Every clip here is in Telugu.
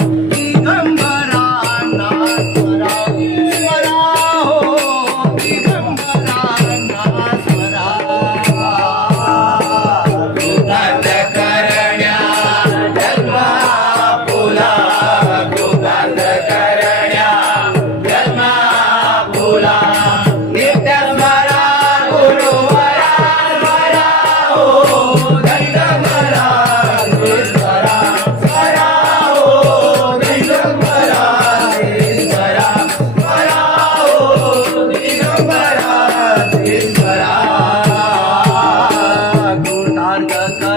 Ooh.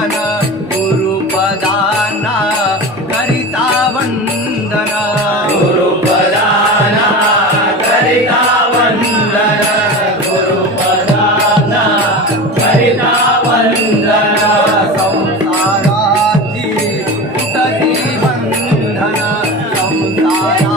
వందన గురు పదాన కరితా వందన గురు పదాన కరితా వందన గురు పదాన కరితా వందన సంసారాతి వందన సంసారా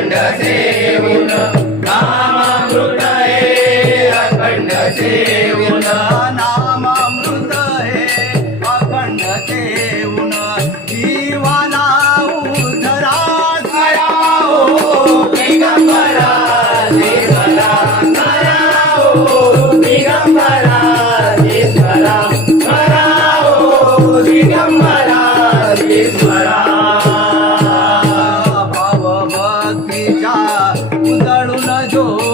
అఖండ సేవున నామామృతయే అఖండ సేవున నామామృతయే అఖండ సేవున ఈ ઉદાડું ન જો.